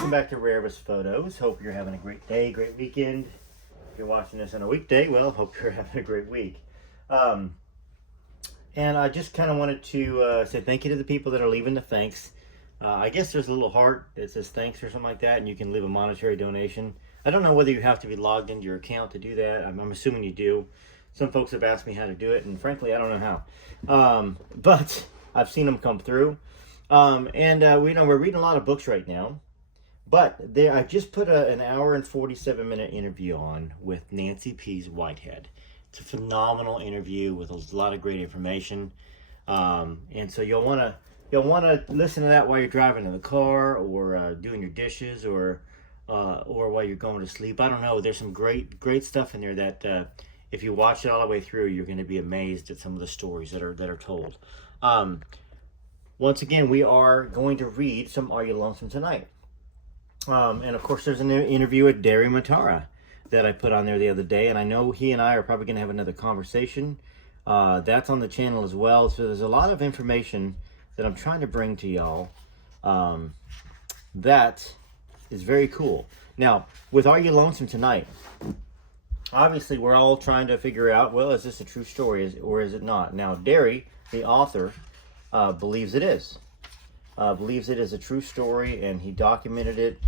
Welcome back to Rarest Photos. Hope you're having a great day, great weekend. If you're watching this on a weekday, well, hope you're having a great week. And I just kind of wanted to say thank you to the people that are leaving the thanks. I guess there's a little heart that says thanks or something like that, and you can leave a monetary donation. I don't know whether you have to be logged into your account to do that. I'm assuming you do. Some folks have asked me how to do it, and frankly, I don't know how. But I've seen them come through. We're reading a lot of books right now. But I just put an hour and 47-minute interview on with Nancy Pease Whitehead. It's a phenomenal interview with a lot of great information, and so you'll want to listen to that while you're driving in the car, or doing your dishes, or while you're going to sleep. I don't know. There's some great stuff in there that if you watch it all the way through, you're going to be amazed at some of the stories that are told. Once again, we are going to read some Are You Lonesome Tonight? And of course, there's an interview with Derry Matara that I put on there the other day, and I know he and I are probably going to have another conversation. That's on the channel as well. So there's a lot of information that I'm trying to bring to y'all that is very cool. Now, with Are You Lonesome Tonight? Obviously, we're all trying to figure out, well, is this a true story or is it not? Now, Derry, the author, believes it is. Believes it is a true story, and he documented it,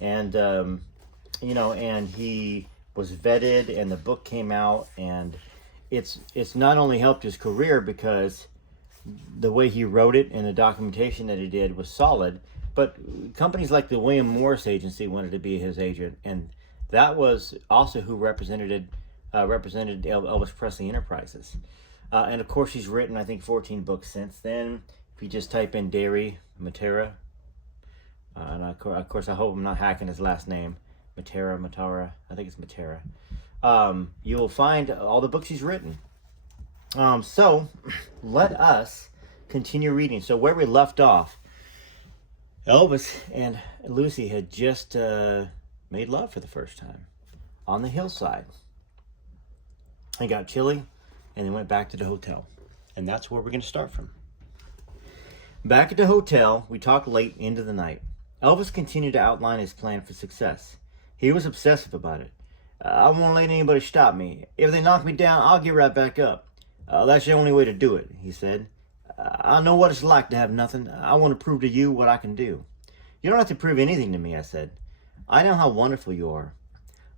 and and he was vetted, and the book came out, and it's not only helped his career because the way he wrote it and the documentation that he did was solid, but companies like the William Morris Agency wanted to be his agent, and that was also who represented Elvis Presley Enterprises. And of course, he's written, I think, 14 books since then. If you just type in Derry Matara, and of course, I hope I'm not hacking his last name, Matara, I think it's Matara, you will find all the books he's written. So, let us continue reading. So, where we left off, Elvis and Lucy had just made love for the first time on the hillside. It got chilly, and they went back to the hotel. And that's where we're going to start from. Back at the hotel, we talked late into the night. Elvis continued to outline his plan for success. He was obsessive about it. I won't let anybody stop me. If they knock me down, I'll get right back up. That's the only way to do it, he said. I know what it's like to have nothing. I want to prove to you what I can do. You don't have to prove anything to me, I said. I know how wonderful you are.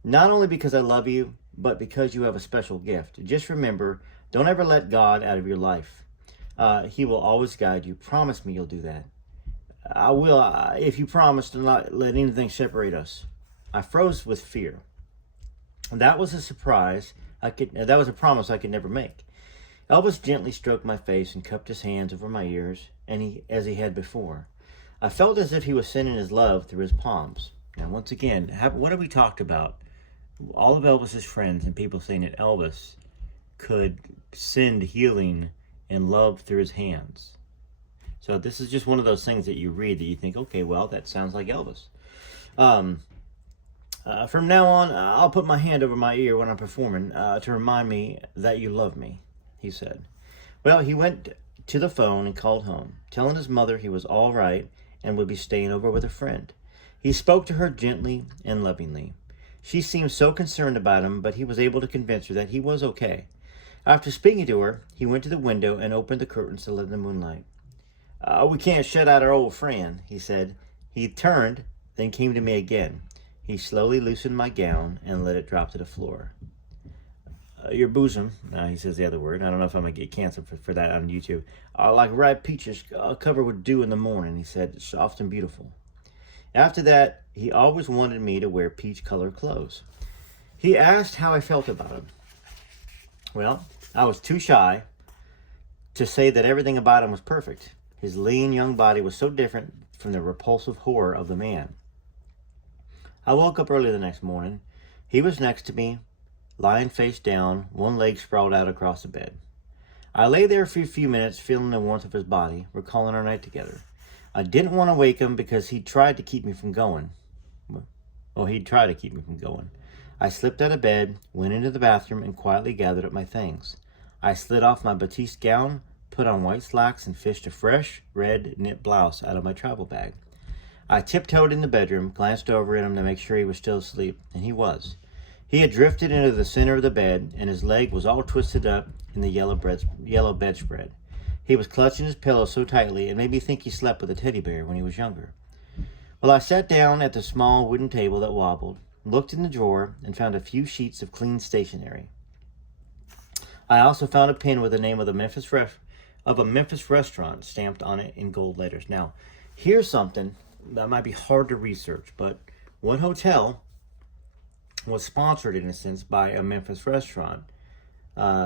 Not only because I love you, but because you have a special gift. Just remember, don't ever let God out of your life. He will always guide you. Promise me you'll do that. I will, if you promise to not let anything separate us. I froze with fear. That was a surprise. That was a promise I could never make. Elvis gently stroked my face and cupped his hands over my ears, as he had before. I felt as if he was sending his love through his palms. Now, once again, what have we talked about? All of Elvis's friends and people saying that Elvis could send healing and love through his hands. So this is just one of those things that you read that you think, okay, well, that sounds like Elvis. From now on, I'll put my hand over my ear when I'm performing to remind me that you love me, he said. Well, he went to the phone and called home, telling his mother he was all right and would be staying over with a friend. He spoke to her gently and lovingly. She seemed so concerned about him, but he was able to convince her that he was okay. After speaking to her, he went to the window and opened the curtains to let in the moonlight. We can't shut out our old friend, he said. He turned, then came to me again. He slowly loosened my gown and let it drop to the floor. Your bosom, he says the other word. I don't know if I'm going to get canceled for that on YouTube. Like ripe peaches covered with dew in the morning, he said, soft and beautiful. After that, he always wanted me to wear peach-colored clothes. He asked how I felt about him. Well, I was too shy to say that everything about him was perfect. His lean young body was so different from the repulsive horror of the man. I woke up early the next morning. He was next to me, lying face down, one leg sprawled out across the bed. I lay there for a few minutes, feeling the warmth of his body, recalling our night together. I didn't want to wake him because he tried to keep me from going. He'd try to keep me from going. I slipped out of bed, went into the bathroom, and quietly gathered up my things. I slid off my batiste gown, put on white slacks, and fished a fresh red knit blouse out of my travel bag. I tiptoed in the bedroom, glanced over at him to make sure he was still asleep, and he was. He had drifted into the center of the bed, and his leg was all twisted up in the yellow bedspread. He was clutching his pillow so tightly it made me think he slept with a teddy bear when he was younger. Well, I sat down at the small wooden table that wobbled, looked in the drawer, and found a few sheets of clean stationery. I also found a pin with the name of a Memphis restaurant stamped on it in gold letters. Now, here's something that might be hard to research, but one hotel was sponsored, in a sense, by a Memphis restaurant,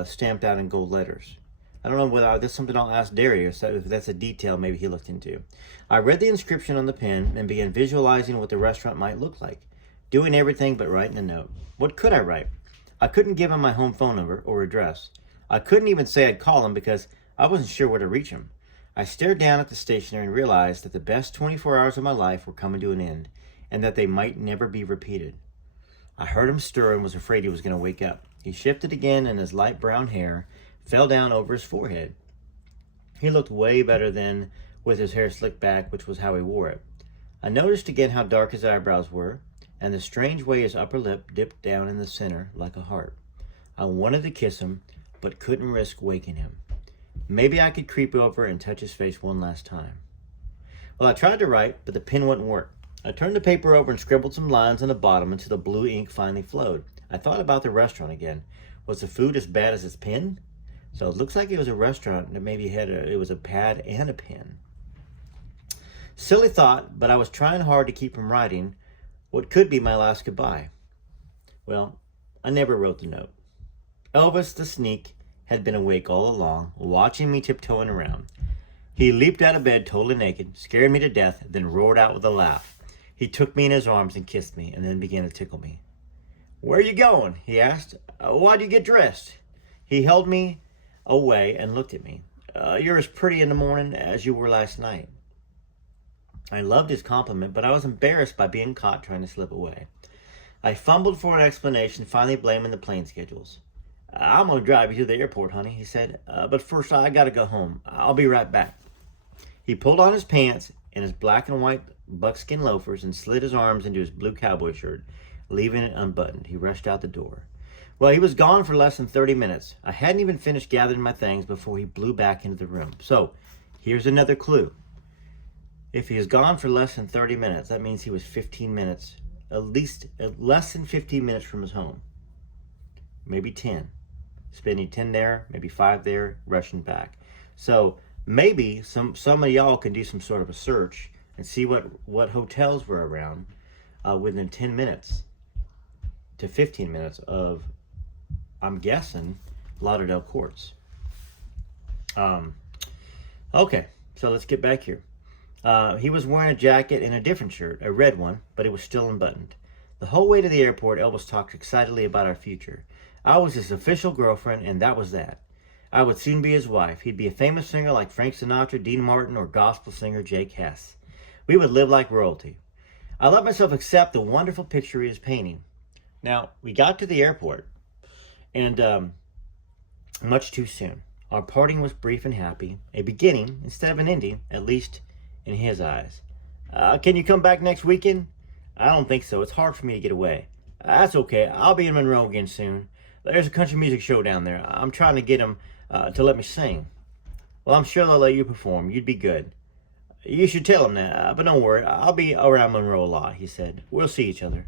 stamped out in gold letters. I don't know whether that's something I'll ask Darius, if that's a detail maybe he looked into. I read the inscription on the pen and began visualizing what the restaurant might look like, doing everything but writing a note. What could I write? I couldn't give him my home phone number or address. I couldn't even say I'd call him because I wasn't sure where to reach him. I stared down at the stationery and realized that the best 24 hours of my life were coming to an end, and that they might never be repeated. I heard him stir and was afraid he was going to wake up. He shifted again, and his light brown hair fell down over his forehead. He looked way better than with his hair slicked back, which was how he wore it. I noticed again how dark his eyebrows were, and the strange way his upper lip dipped down in the center like a heart. I wanted to kiss him, but couldn't risk waking him. Maybe I could creep over and touch his face one last time. Well, I tried to write, but the pen wouldn't work. I turned the paper over and scribbled some lines on the bottom until the blue ink finally flowed. I thought about the restaurant again. Was the food as bad as his pen? So it looks like it was a restaurant that maybe it was a pad and a pen. Silly thought, but I was trying hard to keep from writing what could be my last goodbye. Well, I never wrote the note. Elvis the sneak had been awake all along, watching me tiptoeing around. He leaped out of bed totally naked, scared me to death, then roared out with a laugh. He took me in his arms and kissed me, and then began to tickle me. "Where are you going?" he asked. "Why'd you get dressed?" He held me away and looked at me. "You're as pretty in the morning as you were last night." I loved his compliment, but I was embarrassed by being caught trying to slip away. I fumbled for an explanation, finally blaming the plane schedules. "I'm going to drive you to the airport, honey," he said. "But first I got to go home. I'll be right back." He pulled on his pants and his black and white buckskin loafers and slid his arms into his blue cowboy shirt, leaving it unbuttoned. He rushed out the door. Well, he was gone for less than 30 minutes. I hadn't even finished gathering my things before he blew back into the room. So, here's another clue. If he is gone for less than 30 minutes, that means he was 15 minutes, less than 15 minutes from his home. Maybe 10. Spending 10 there, maybe 5 there, rushing back. So, maybe some of y'all can do some sort of a search and see what hotels were around within 10 minutes to 15 minutes of, I'm guessing, Lauderdale Courts. Okay, so let's get back here. He was wearing a jacket and a different shirt, a red one, but it was still unbuttoned. The whole way to the airport, Elvis talked excitedly about our future. I was his official girlfriend, and that was that. I would soon be his wife. He'd be a famous singer like Frank Sinatra, Dean Martin, or gospel singer Jake Hess. We would live like royalty. I let myself accept the wonderful picture he was painting. Now, we got to the airport, and much too soon. Our parting was brief and happy, a beginning instead of an ending, at least in his eyes. "Can you come back next weekend?" "I don't think so. It's hard for me to get away." "That's okay. I'll be in Monroe again soon. There's a country music show down there. I'm trying to get them to let me sing." "Well, I'm sure they'll let you perform. You'd be good." "You should tell them that, but don't worry. I'll be around Monroe a lot," he said. "We'll see each other."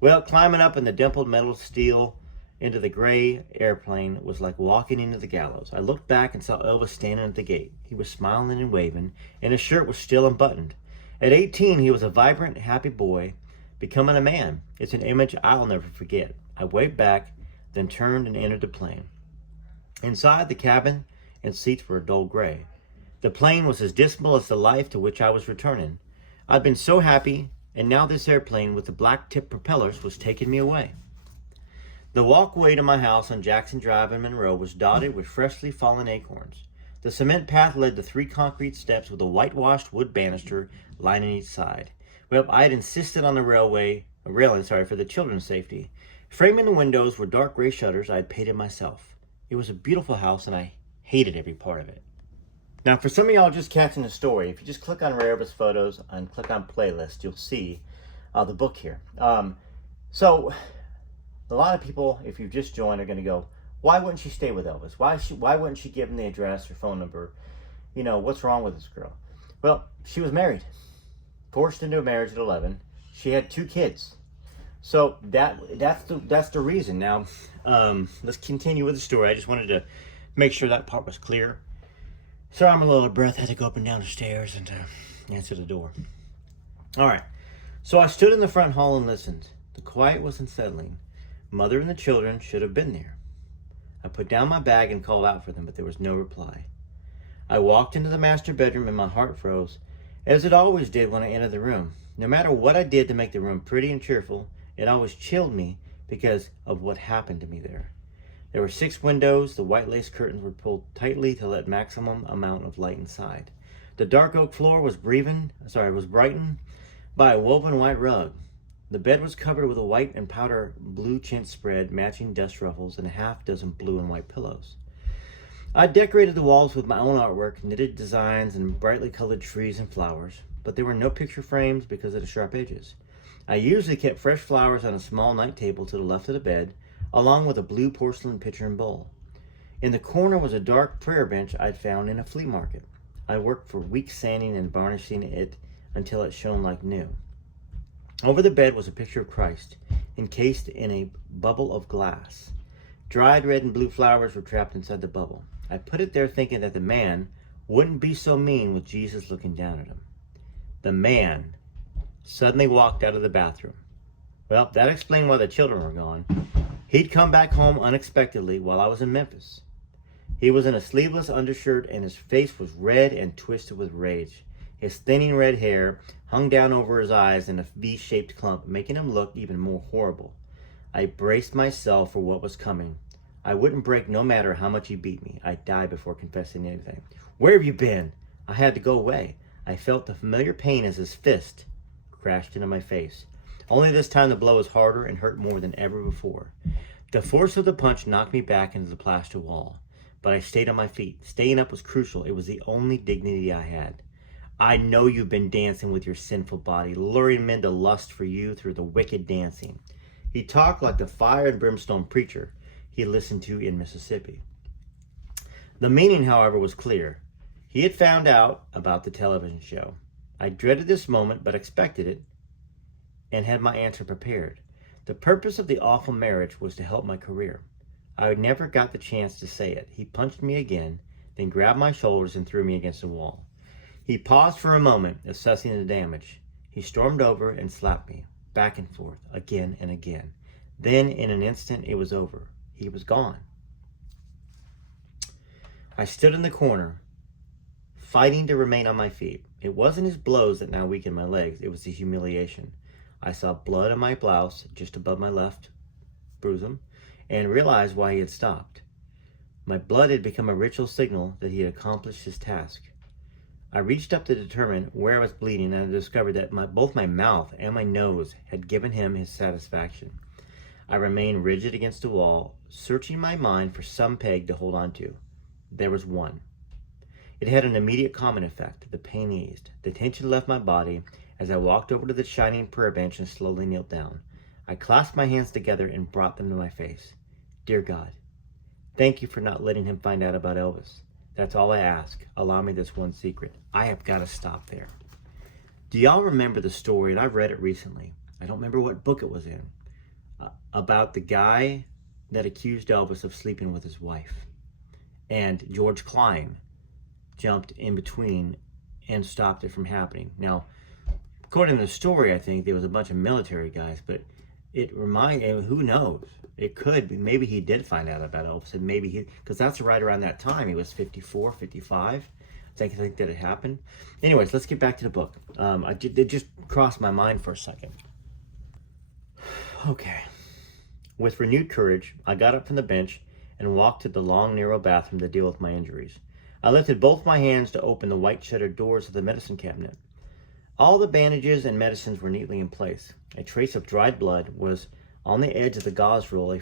Well, climbing up in the dimpled metal steel into the gray airplane was like walking into the gallows. I looked back and saw Elvis standing at the gate. He was smiling and waving, and his shirt was still unbuttoned. At 18, he was a vibrant, happy boy, becoming a man. It's an image I'll never forget. I waved back, then turned and entered the plane. Inside, the cabin and seats were a dull gray. The plane was as dismal as the life to which I was returning. I'd been so happy, and now this airplane with the black-tipped propellers was taking me away. The walkway to my house on Jackson Drive in Monroe was dotted with freshly fallen acorns. The cement path led to 3 concrete steps with a whitewashed wood banister lining each side. Well, I had insisted on the railing for the children's safety. Framing the windows were dark gray shutters I had painted myself. It was a beautiful house, and I hated every part of it. Now, for some of y'all just catching the story, if you just click on Rare Elvis Photos and click on Playlist, you'll see the book here. So, a lot of people, if you've just joined, are going to go, why wouldn't she stay with Elvis? Why wouldn't she give him the address or phone number? You know, what's wrong with this girl? Well, she was married. Forced into a marriage at 11. She had 2 kids. So that's the reason. Now, let's continue with the story. I just wanted to make sure that part was clear. Sorry, I'm a little out of breath. I had to go up and down the stairs and answer the door. All right. So I stood in the front hall and listened. The quiet was unsettling. Mother and the children should have been there. I put down my bag and called out for them, but there was no reply. I walked into the master bedroom and my heart froze, as it always did when I entered the room. No matter what I did to make the room pretty and cheerful, it always chilled me because of what happened to me there. There were 6 windows. The white lace curtains were pulled tightly to let maximum amount of light inside. The dark oak floor was brightened by a woven white rug. The bed was covered with a white and powder blue chintz spread, matching dust ruffles, and a half dozen blue and white pillows. I decorated the walls with my own artwork, knitted designs, and brightly colored trees and flowers, but there were no picture frames because of the sharp edges. I usually kept fresh flowers on a small night table to the left of the bed, along with a blue porcelain pitcher and bowl. In the corner was a dark prayer bench I'd found in a flea market. I worked for weeks sanding and varnishing it until it shone like new. Over the bed was a picture of Christ, encased in a bubble of glass. Dried red and blue flowers were trapped inside the bubble. I put it there thinking that the man wouldn't be so mean with Jesus looking down at him. The man suddenly walked out of the bathroom. Well, that explained why the children were gone. He'd come back home unexpectedly while I was in Memphis. He was in a sleeveless undershirt and his face was red and twisted with rage. His thinning red hair hung down over his eyes in a V-shaped clump, making him look even more horrible. I braced myself for what was coming. I wouldn't break no matter how much he beat me. I'd die before confessing anything. Where have you been? I had to go away. I felt the familiar pain as his fist crashed into my face. Only this time the blow was harder and hurt more than ever before. The force of the punch knocked me back into the plaster wall, but I stayed on my feet. Staying up was crucial. It was the only dignity I had. I know you've been dancing with your sinful body, luring men to lust for you through the wicked dancing. He talked like the fire and brimstone preacher he listened to in Mississippi. The meaning, however, was clear. He had found out about the television show. I dreaded this moment, but expected it, and had my answer prepared. The purpose of the awful marriage was to help my career. I never got the chance to say it. He punched me again, then grabbed my shoulders and threw me against the wall. He paused for a moment, assessing the damage. He stormed over and slapped me, back and forth, again and again. Then, in an instant, it was over. He was gone. I stood in the corner, fighting to remain on my feet. It wasn't his blows that now weakened my legs. It was the humiliation. I saw blood on my blouse just above my left bosom and realized why he had stopped. My blood had become a ritual signal that he had accomplished his task. I reached up to determine where I was bleeding, and I discovered that both my mouth and my nose had given him his satisfaction. I remained rigid against the wall, searching my mind for some peg to hold on to. There was one. It had an immediate calming effect. The pain eased. The tension left my body as I walked over to the shining prayer bench and slowly knelt down. I clasped my hands together and brought them to my face. Dear God, thank you for not letting him find out about Elvis. That's all I ask. Allow me this one secret. I have got to stop there. Do y'all remember the story, and I've read it recently, I don't remember what book it was in, about the guy that accused Elvis of sleeping with his wife. And George Klein jumped in between and stopped it from happening. Now, according to the story, I think there was a bunch of military guys, but who knows? It could be, maybe he did find out about Elvis, and maybe because that's right around that time, he was 54, 55. I think that it happened. Anyways, let's get back to the book. It just crossed my mind for a second. Okay. With renewed courage, I got up from the bench and walked to the long, narrow bathroom to deal with my injuries. I lifted both my hands to open the white shuttered doors of the medicine cabinet. All the bandages and medicines were neatly in place. A trace of dried blood was on the edge of the gauze roll,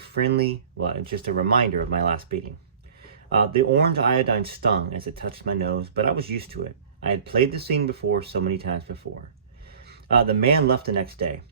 just a reminder of my last beating. The orange iodine stung as it touched my nose, but I was used to it. I had played the scene before so many times before. The man left the next day.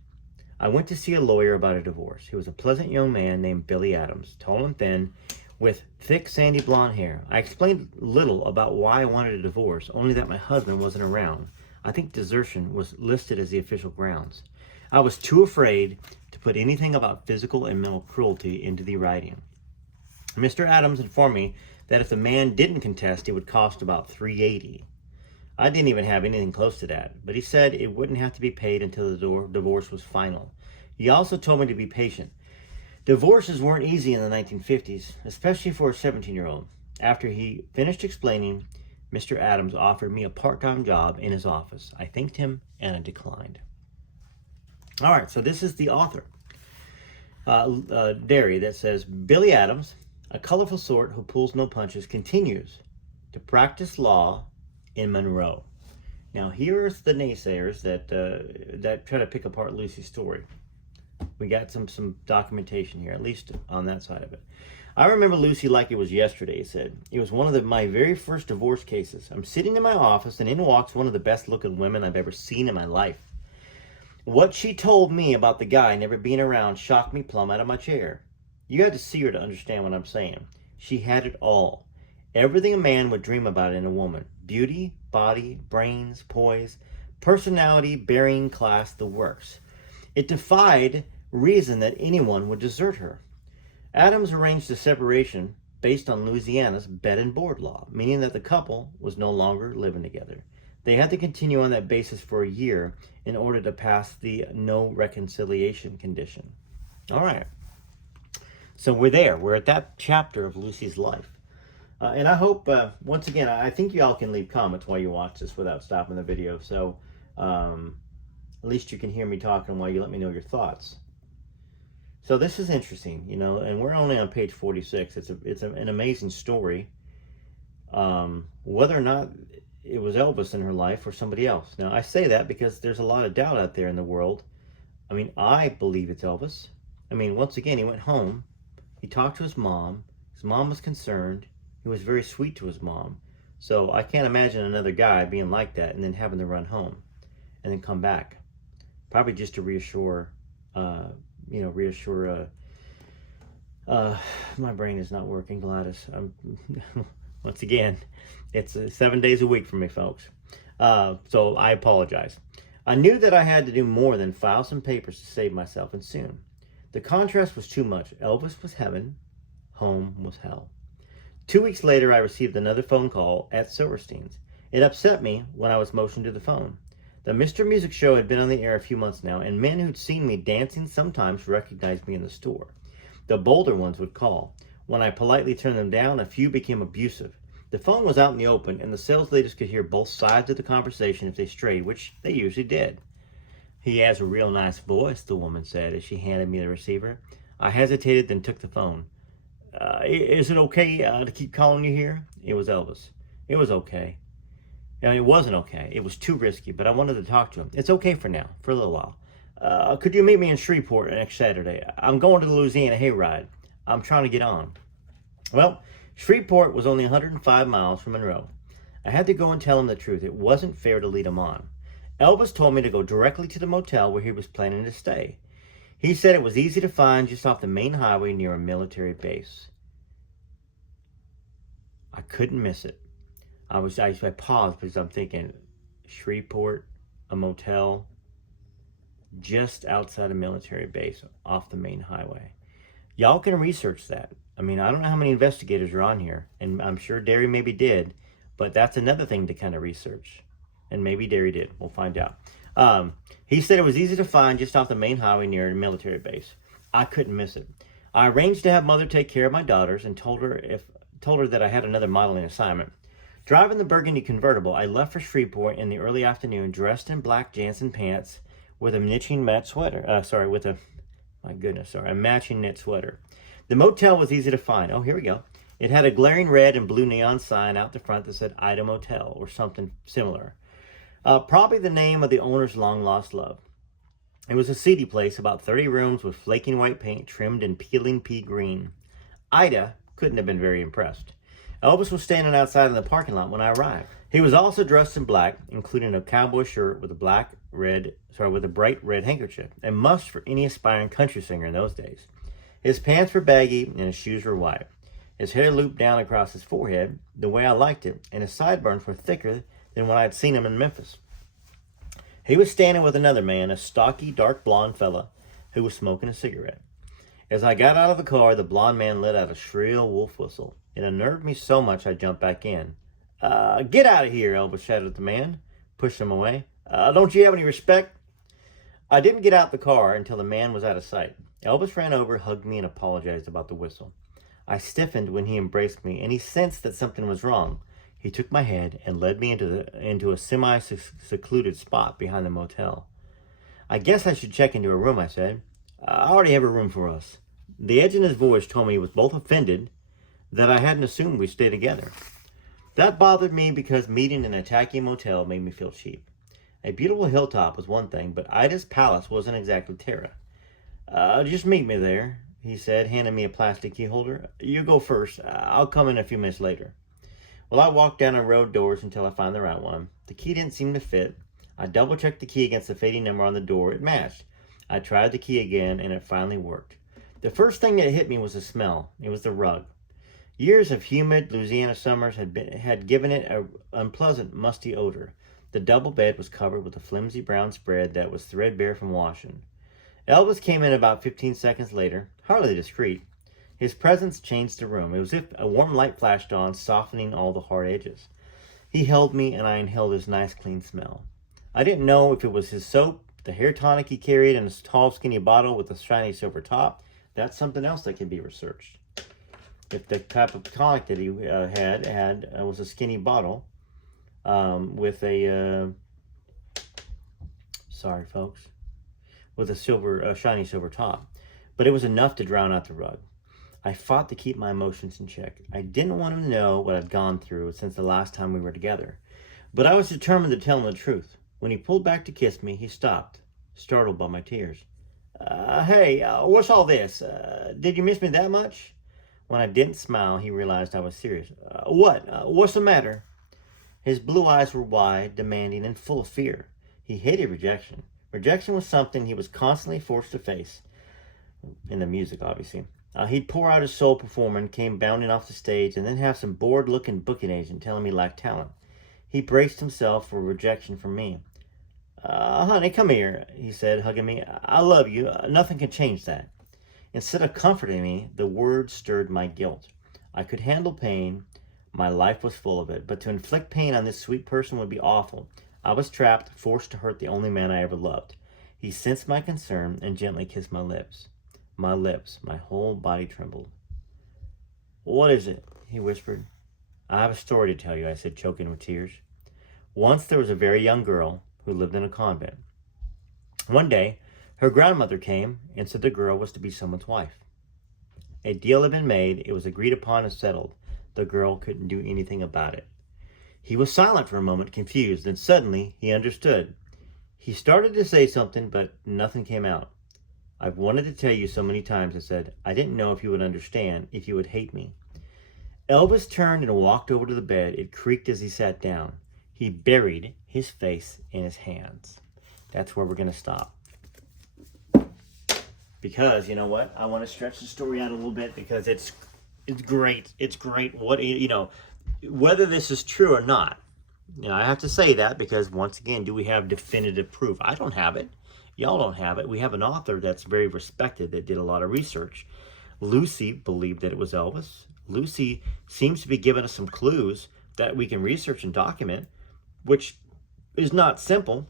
I went to see a lawyer about a divorce. He was a pleasant young man named Billy Adams, tall and thin, with thick sandy blonde hair. I explained little about why I wanted a divorce, only that my husband wasn't around. I think desertion was listed as the official grounds. I was too afraid to put anything about physical and mental cruelty into the writing. Mr. Adams informed me that if the man didn't contest, it would cost about $380. I didn't even have anything close to that, but he said it wouldn't have to be paid until the divorce was final. He also told me to be patient. Divorces weren't easy in the 1950s, especially for a 17-year-old. After he finished explaining, Mr. Adams offered me a part-time job in his office. I thanked him and I declined. All right, so this is the author, Derry, that says, Billy Adams, a colorful sort who pulls no punches, continues to practice law in Monroe. Now, here's the naysayers that try to pick apart Lucy's story. We got some documentation here, at least on that side of it. I remember Lucy like it was yesterday, he said. It was one of my very first divorce cases. I'm sitting in my office, and in walks one of the best-looking women I've ever seen in my life. What she told me about the guy never being around shocked me plumb out of my chair. You had to see her to understand what I'm saying. She had it all. Everything a man would dream about in a woman. Beauty, body, brains, poise, personality, bearing, class, the works. It defied reason that anyone would desert her. Adams arranged a separation based on Louisiana's bed and board law, meaning that the couple was no longer living together. They had to continue on that basis for a year in order to pass the no reconciliation condition. All right. So we're there. We're at that chapter of Lucy's life. And I hope, once again, I think y'all can leave comments while you watch this without stopping the video. So at least you can hear me talking while you let me know your thoughts. So this is interesting, you know, and we're only on page 46. It's an amazing story. Whether or not it was Elvis in her life or somebody else. Now, I say that because there's a lot of doubt out there in the world. I mean, I believe it's Elvis. I mean, once again, he went home. He talked to his mom. His mom was concerned. He was very sweet to his mom. So I can't imagine another guy being like that and then having to run home and then come back. Probably just to reassure, my brain is not working, Gladys. Once again, it's 7 days a week for me, folks. So I apologize. I knew that I had to do more than file some papers to save myself, and soon. The contrast was too much. Elvis was heaven. Home was hell. 2 weeks later, I received another phone call at Silverstein's. It upset me when I was motioned to the phone. The Mr. Music Show had been on the air a few months now, and men who'd seen me dancing sometimes recognized me in the store. The bolder ones would call. When I politely turned them down, a few became abusive. The phone was out in the open, and the sales ladies could hear both sides of the conversation if they strayed, which they usually did. "He has a real nice voice," the woman said as she handed me the receiver. I hesitated, then took the phone. Is it okay to keep calling you here?" It was Elvis. It was okay. It wasn't okay. It was too risky, but I wanted to talk to him. "It's okay for now, for a little while. Could you meet me in Shreveport next Saturday? I'm going to the Louisiana hayride. I'm trying to get on." Well, Shreveport was only 105 miles from Monroe. I had to go and tell him the truth. It wasn't fair to lead him on. Elvis told me to go directly to the motel where he was planning to stay. He said it was easy to find just off the main highway near a military base. I couldn't miss it. I paused because I'm thinking, Shreveport, a motel, just outside a military base off the main highway. Y'all can research that. I mean, I don't know how many investigators are on here, and I'm sure Derry maybe did, but that's another thing to kind of research. And maybe Derry did. We'll find out. He said it was easy to find just off the main highway near a military base. I couldn't miss it. I arranged to have Mother take care of my daughters and told her that I had another modeling assignment. Driving the burgundy convertible, I left for Shreveport in the early afternoon, dressed in black Jansen pants with a matching knit sweater. A matching knit sweater. The motel was easy to find. Oh, here we go. It had a glaring red and blue neon sign out the front that said Ida Motel or something similar. Probably the name of the owner's long-lost love. It was a seedy place, about 30 rooms with flaking white paint trimmed in peeling pea green. Ida couldn't have been very impressed. Elvis was standing outside in the parking lot when I arrived. He was also dressed in black, including a cowboy shirt with a bright red handkerchief, a must for any aspiring country singer in those days. His pants were baggy and his shoes were white. His hair looped down across his forehead, the way I liked it, and his sideburns were thicker than when I had seen him in Memphis. He was standing with another man, a stocky, dark blonde fella, who was smoking a cigarette. As I got out of the car, the blonde man let out a shrill wolf whistle. It unnerved me so much I jumped back in. Get out of here, Elvis shouted at the man, pushed him away. Don't you have any respect? I didn't get out the car until the man was out of sight. Elvis ran over, hugged me, and apologized about the whistle. I stiffened when he embraced me, and he sensed that something was wrong. He took my head and led me into a semi-secluded spot behind the motel. I guess I should check into a room, I said. I already have a room for us. The edge in his voice told me he was both offended that I hadn't assumed we'd stay together. That bothered me because meeting in a tacky motel made me feel cheap. A beautiful hilltop was one thing, but Ida's palace wasn't exactly terra. Just meet me there, he said, handing me a plastic key holder. You go first. I'll come in a few minutes later. Well, I walked down and road doors until I found the right one. The key didn't seem to fit. I double-checked the key against the fading number on the door. It matched. I tried the key again, and it finally worked. The first thing that hit me was the smell. It was the rug. Years of humid Louisiana summers had given it an unpleasant, musty odor. The double bed was covered with a flimsy brown spread that was threadbare from washing. Elvis came in about 15 seconds later, hardly discreet. His presence changed the room. It was as if a warm light flashed on, softening all the hard edges. He held me, and I inhaled his nice, clean smell. I didn't know if it was his soap, the hair tonic he carried in a tall, skinny bottle with a shiny silver top. That's something else that can be researched. If the type of tonic that he had was a skinny bottle with a, sorry folks, with a shiny silver top. But it was enough to drown out the rug. I fought to keep my emotions in check. I didn't want him to know what I'd gone through since the last time we were together. But I was determined to tell him the truth. When he pulled back to kiss me, he stopped, startled by my tears. Hey, what's all this? Did you miss me that much? When I didn't smile, he realized I was serious. What's the matter? His blue eyes were wide, demanding, and full of fear. He hated rejection. Rejection was something he was constantly forced to face. In the music, obviously. He'd pour out his soul performing, came bounding off the stage, and then have some bored-looking booking agent telling me he lacked talent. He braced himself for rejection from me. Honey, come here, he said, hugging me. I love you. Nothing can change that. Instead of comforting me, the words stirred my guilt. I could handle pain. My life was full of it. But to inflict pain on this sweet person would be awful. I was trapped, forced to hurt the only man I ever loved. He sensed my concern and gently kissed my lips. My lips, my whole body trembled. What is it? He whispered. I have a story to tell you, I said, choking with tears. Once there was a very young girl who lived in a convent. One day, her grandmother came and said the girl was to be someone's wife. A deal had been made. It was agreed upon and settled. The girl couldn't do anything about it. He was silent for a moment, confused. Then suddenly, he understood. He started to say something, but nothing came out. I've wanted to tell you so many times, I said. I didn't know if you would understand, if you would hate me. Elvis turned and walked over to the bed. It creaked as he sat down. He buried his face in his hands. That's where we're going to stop. Because, you know what? I want to stretch the story out a little bit because it's great. It's great. Whether this is true or not. I have to say that because, once again, do we have definitive proof? I don't have it. Y'all don't have it. We have an author that's very respected that did a lot of research. Lucy believed that it was Elvis. Lucy seems to be giving us some clues that we can research and document, which is not simple.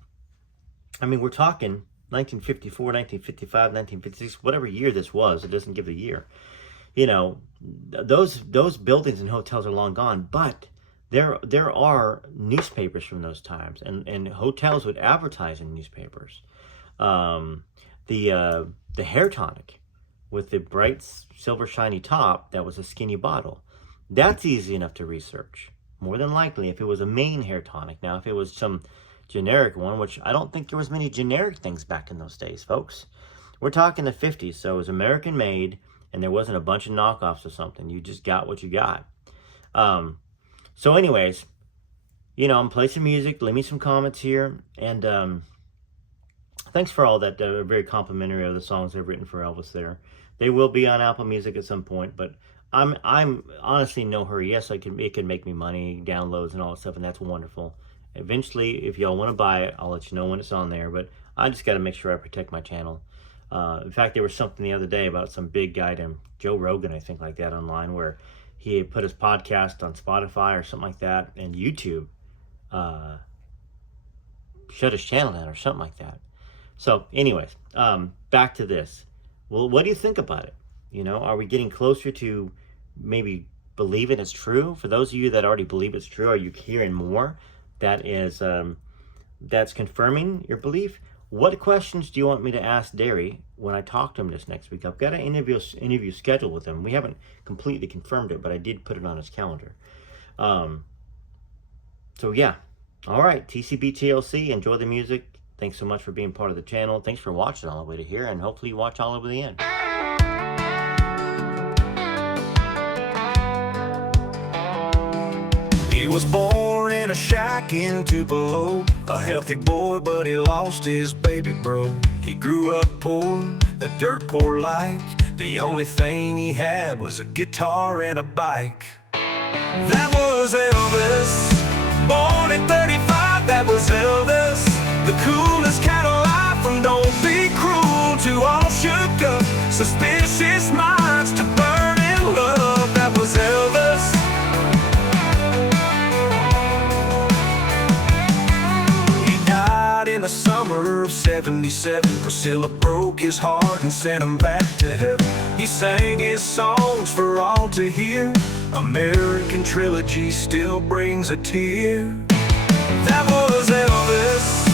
I mean, we're talking 1954, 1955, 1956, whatever year this was. It doesn't give the year. Those buildings and hotels are long gone, but there are newspapers from those times, and hotels would advertise in newspapers. The hair tonic with the bright silver shiny top that was a skinny bottle. That's easy enough to research. More than likely, if it was a main hair tonic. Now, if it was some generic one, which I don't think there was many generic things back in those days, folks. We're talking the 50s, so it was American made, and there wasn't a bunch of knockoffs or something. You just got what you got. So anyways, play some music, leave me some comments here, and thanks for all that very complimentary of the songs I've written for Elvis there. They will be on Apple Music at some point, but I'm honestly in no hurry. Yes, it can make me money, downloads and all that stuff, and that's wonderful. Eventually, if y'all want to buy it, I'll let you know when it's on there, but I just got to make sure I protect my channel. In fact, there was something the other day about some big guy named Joe Rogan, I think, like that, online, where he had put his podcast on Spotify or something like that, and YouTube shut his channel down or something like that. So anyways, back to this. Well, what do you think about it? Are we getting closer to maybe believing it's true? For those of you that already believe it's true, are you hearing more that is that's confirming your belief? What questions do you want me to ask Derry when I talk to him this next week? I've got an interview scheduled with him. We haven't completely confirmed it, but I did put it on his calendar. So yeah. All right, TCB TLC, enjoy the music. Thanks so much for being part of the channel. Thanks for watching all the way to here, and hopefully you watch all the way to the end. He was born in a shack in Tupelo, a healthy boy, but he lost his baby bro. He grew up poor, a dirt poor life. The only thing he had was a guitar and a bike. That was Elvis, born in 35, that was Elvis. The coolest cat alive, from don't be cruel to all shook up, suspicious minds to burn in love. That was Elvis. In the summer of 77, Priscilla broke his heart and sent him back to heaven. He sang his songs for all to hear. American Trilogy still brings a tear. That was Elvis,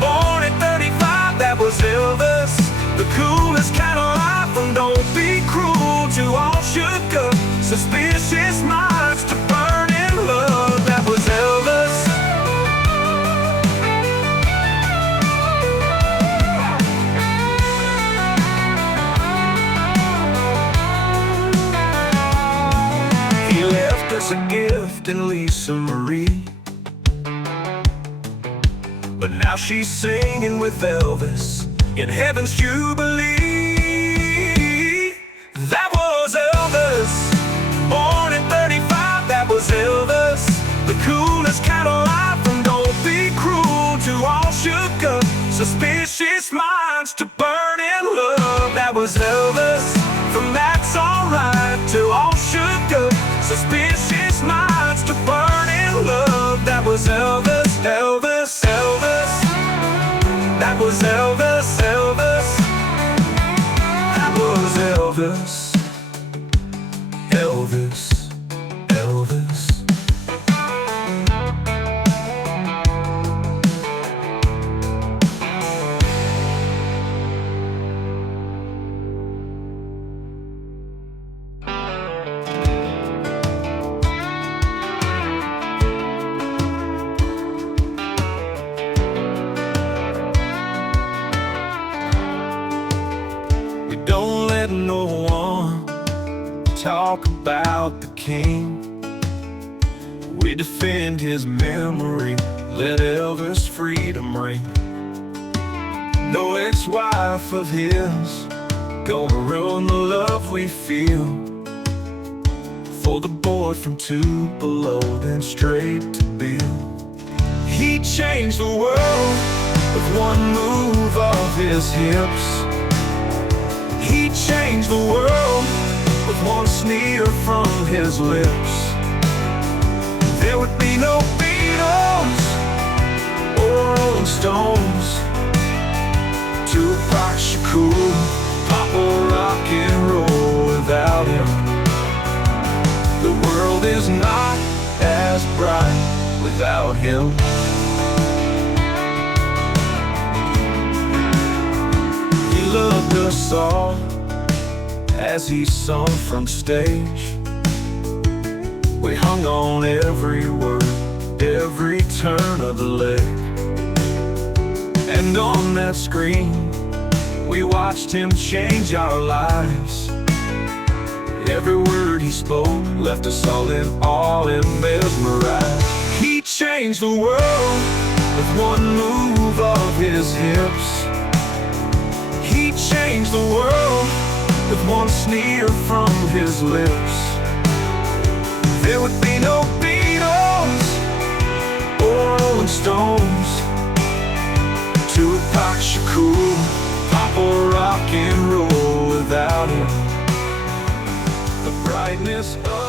born in 35, that was Elvis. The coolest cat alive, from don't be cruel to all shook up, suspicious minds to burn in love. That was Elvis. A gift in Lisa Marie, but now she's singing with Elvis in heaven's jubilee. That was Elvis, born in 35, that was Elvis. The coolest cat alive, from don't be cruel to all shook up, suspicious minds to burn in love. That was Elvis, from that's alright to all shook up, suspicious minds to burn in love. That was Elvis, Elvis, Elvis. That was Elvis, Elvis. That was Elvis, Elvis, Elvis. Don't let no one talk about the king. We defend his memory, let Elvis' freedom ring. No ex-wife of his gonna ruin the love we feel for the boy from Tupelo, then straight to Bill. He changed the world with one move of his hips. He changed the world with one sneer from his lips. There would be no Beatles or Rolling Stones, Tupac Shakur, pop or rock and roll without him. The world is not as bright without him. He loved us all as he sung from stage. We hung on every word, every turn of the leg. And on that screen, we watched him change our lives. Every word he spoke left us all in awe and mesmerized. He changed the world with one move of his hips. He changed the world with one sneer from his lips. There would be no Beatles or Rolling Stones, Tupac Shakur, pop or rock and roll without him. The brightness of